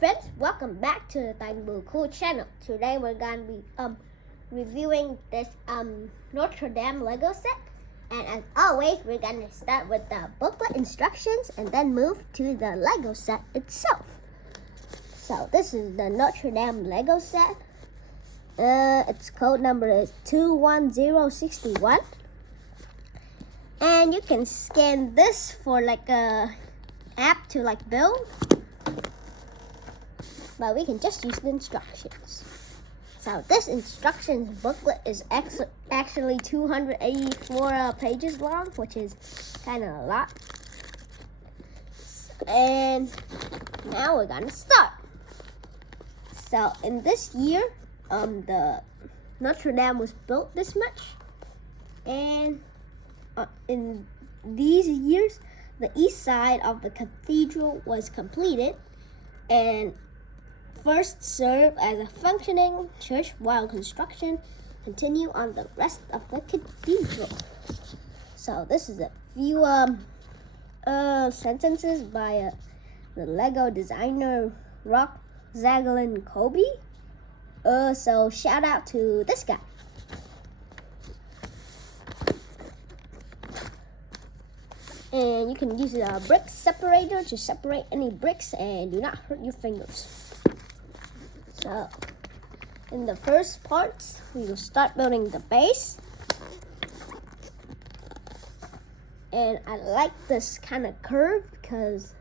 friends, welcome back to the Tiny Blue Cool channel. Today we're gonna be reviewing this Notre Lego set, and as always we're gonna start with the booklet instructions and then move to the Lego set itself. So this is the Notre Lego set. Its code number is 21061, and you can scan this for like a app to like build. But we can just use the instructions. So this instructions booklet is actually 284 pages long, which is kind of a lot. And now we're gonna start. So in this year, the Notre Dame was built this much, and in these years, the east side of the cathedral was completed and first served as a functioning church, while construction continued on the rest of the cathedral. So this is a few sentences by the Lego designer Rock Zaglin Kobe. So shout out to this guy. And you can use a brick separator to separate any bricks and do not hurt your fingers. So, in the first parts, we will start building the base. And I like this kind of curve because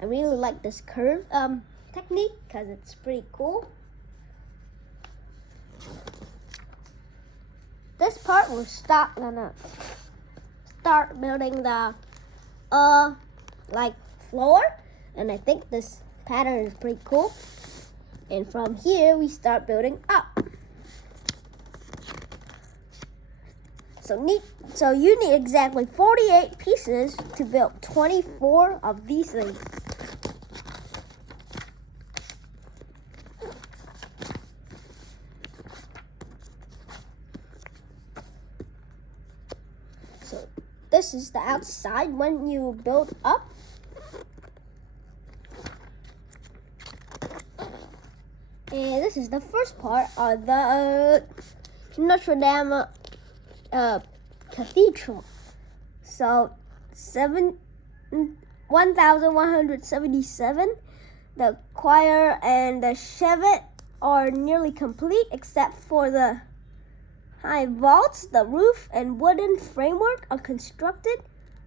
I really like this curve technique because it's pretty cool. This part will start building the like floor, and I think this pattern is pretty cool. And from here, we start building up. So you need exactly 48 pieces to build 24 of these things. So this is the outside when you build up. And this is the first part of the Notre Dame Cathedral. So 1,177. The choir and the chevet are nearly complete except for the high vaults. The roof and wooden framework are constructed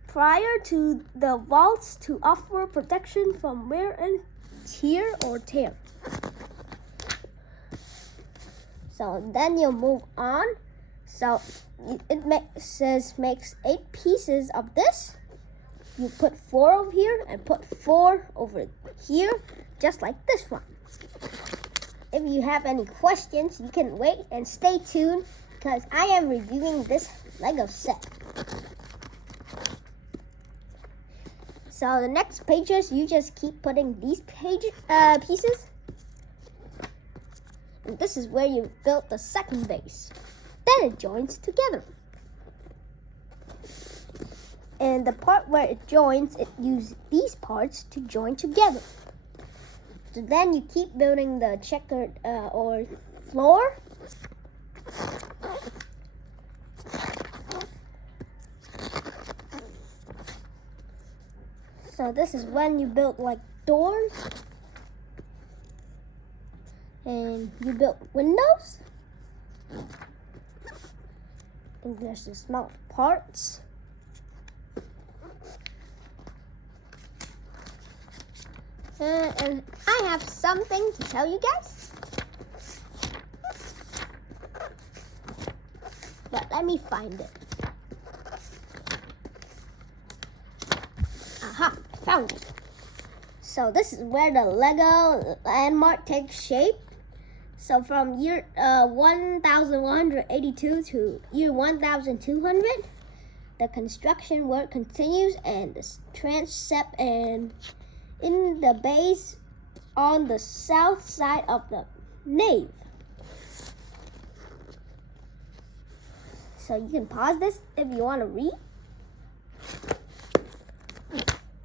prior to the vaults to offer protection from wear and tear. So then you'll move on. So it makes 8 pieces of this. You put 4 over here and put 4 over here, just like this one. If you have any questions, you can wait and stay tuned because I am reviewing this Lego set. So the next pages, you just keep putting these pieces. And this is where you built the second base. Then it joins together. And the part where it joins, it uses these parts to join together. So then you keep building the checkered or floor. So this is when you build like doors. And you built windows. And there's the small parts. And I have something to tell you guys. But let me find it. Aha, I found it. So this is where the Lego landmark takes shape. So from year 1182 to year 1200, the construction work continues, and the transept and in the base on the south side of the nave. So you can pause this if you want to read.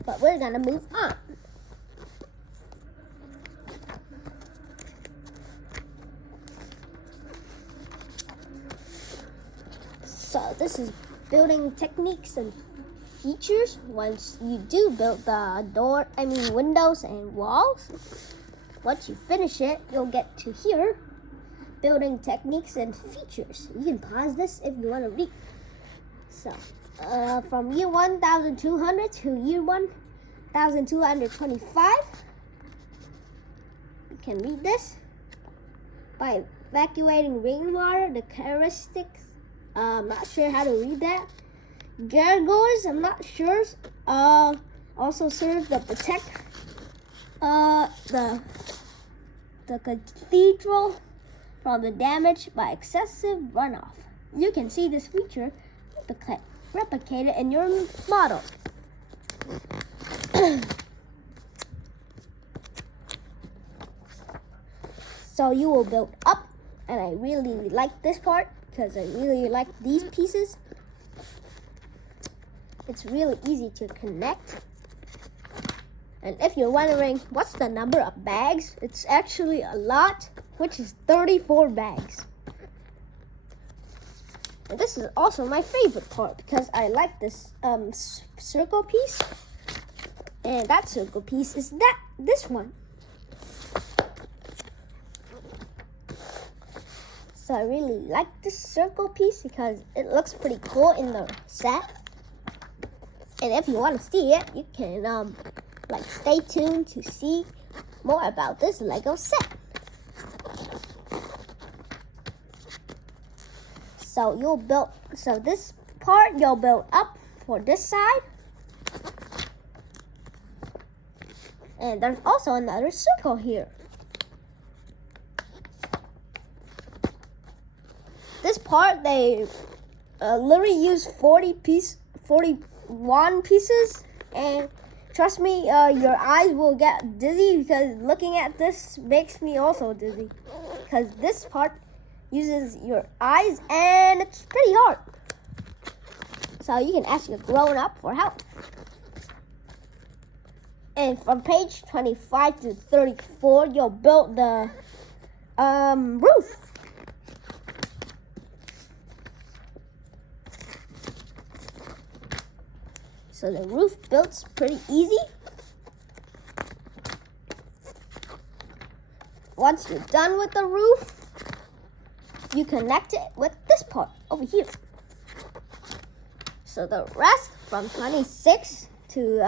But we're gonna move on. So this is building techniques and features. Once you do build the windows and walls, once you finish it, you'll get to here, building techniques and features. You can pause this if you want to read. So from year 1200 to year 1225, you can read this. By evacuating rainwater, the characteristics, I'm not sure how to read that. Gargoyles, I'm not sure, also serve to protect the cathedral from the damage by excessive runoff. You can see this feature replicated in your model. So you will build up, and I really like this part because I really like these pieces. It's really easy to connect. And if you're wondering what's the number of bags, it's actually a lot, which is 34 bags. And this is also my favorite part because I like this circle piece. And that circle piece is this one. So I really like this circle piece because it looks pretty cool in the set. And if you want to see it, you can stay tuned to see more about this Lego set. So this part you'll build up for this side. And there's also another circle here. This part they literally use 41 pieces, and trust me, your eyes will get dizzy because looking at this makes me also dizzy because this part uses your eyes and it's pretty hard. So you can ask your grown up for help. And from page 25 to 34, you'll build the roof. So the roof built's pretty easy. Once you're done with the roof, you connect it with this part over here. So the rest from 26 to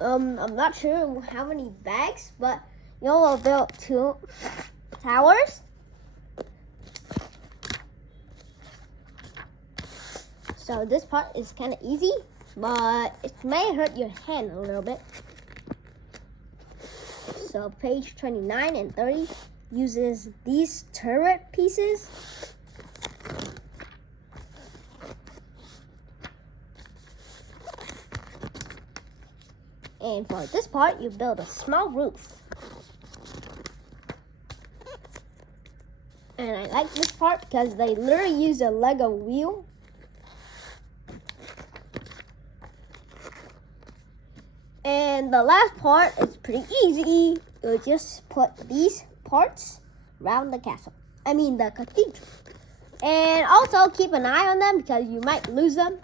I'm not sure how many bags, but you'll build 2 towers. So this part is kind of easy, but it may hurt your hand a little bit. So page 29 and 30 uses these turret pieces. And for this part, you build a small roof. And I like this part because they literally use a Lego wheel. And the last part is pretty easy. You just put these parts around the castle. The cathedral. And also keep an eye on them because you might lose them.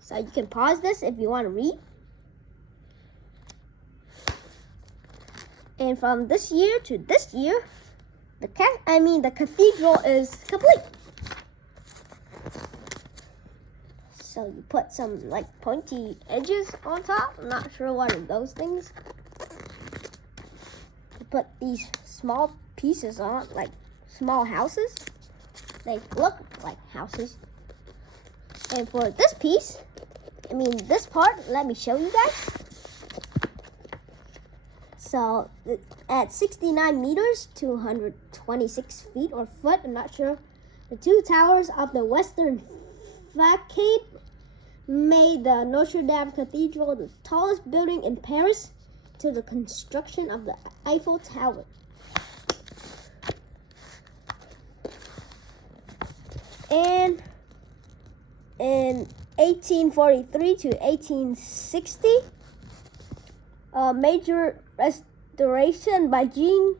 So you can pause this if you want to read. And from this year to this year, the cathedral is complete. So you put some pointy edges on top. I'm not sure what are those things. You put these small pieces on, like small houses. They look like houses. And for this piece, this part, let me show you guys. So at 69 meters, 226 feet or foot, I'm not sure, the 2 towers of the western facade made the Notre Dame Cathedral the tallest building in Paris to the construction of the Eiffel Tower. And in 1843 to 1860, a major restoration by Jean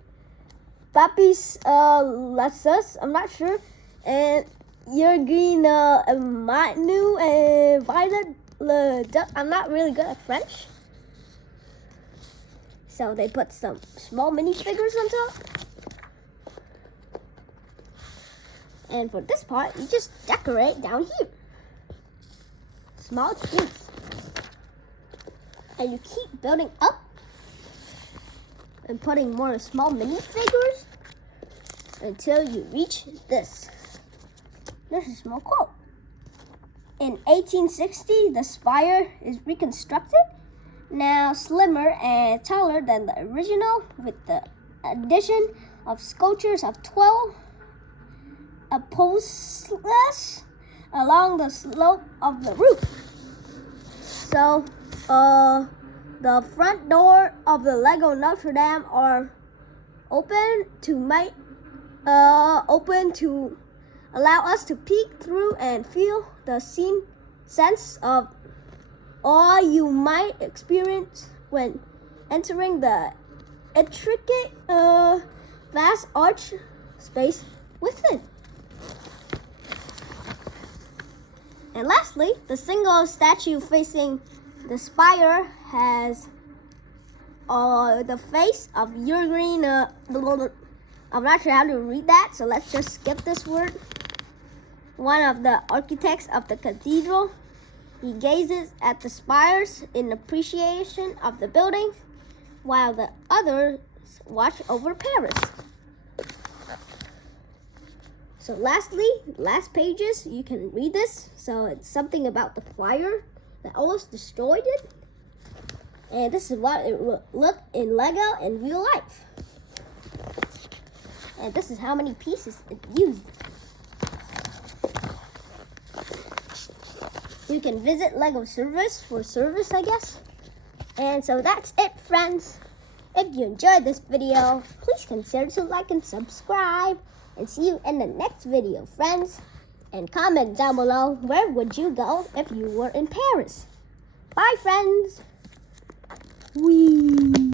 Baptiste Lassus, I'm not sure, and your green, my new, violet, I'm not really good at French. So they put some small minifigures on top. And for this part, you just decorate down here. Small trees. And you keep building up and putting more small minifigures until you reach this. There's a small quote. In 1860, the spire is reconstructed, now slimmer and taller than the original, with the addition of sculptures of 12 apostles along the slope of the roof. So, the front door of the Lego Notre Dame are open to allow us to peek through and feel the sense of awe you might experience when entering the intricate, vast arch space within. And lastly, the single statue facing the spire has the face of your green. I'm not sure how to read that, so let's just skip this word. One of the architects of the cathedral. He gazes at the spires in appreciation of the building, while the others watch over Paris. So lastly, last pages, you can read this. So it's something about the fire that almost destroyed it. And this is what it will look in Lego in real life. And this is how many pieces it used. You can visit Lego service for service, I guess. And so that's it, friends. If you enjoyed this video, please consider to like and subscribe. And see you in the next video, friends. And comment down below, where would you go if you were in Paris? Bye, friends. Whee!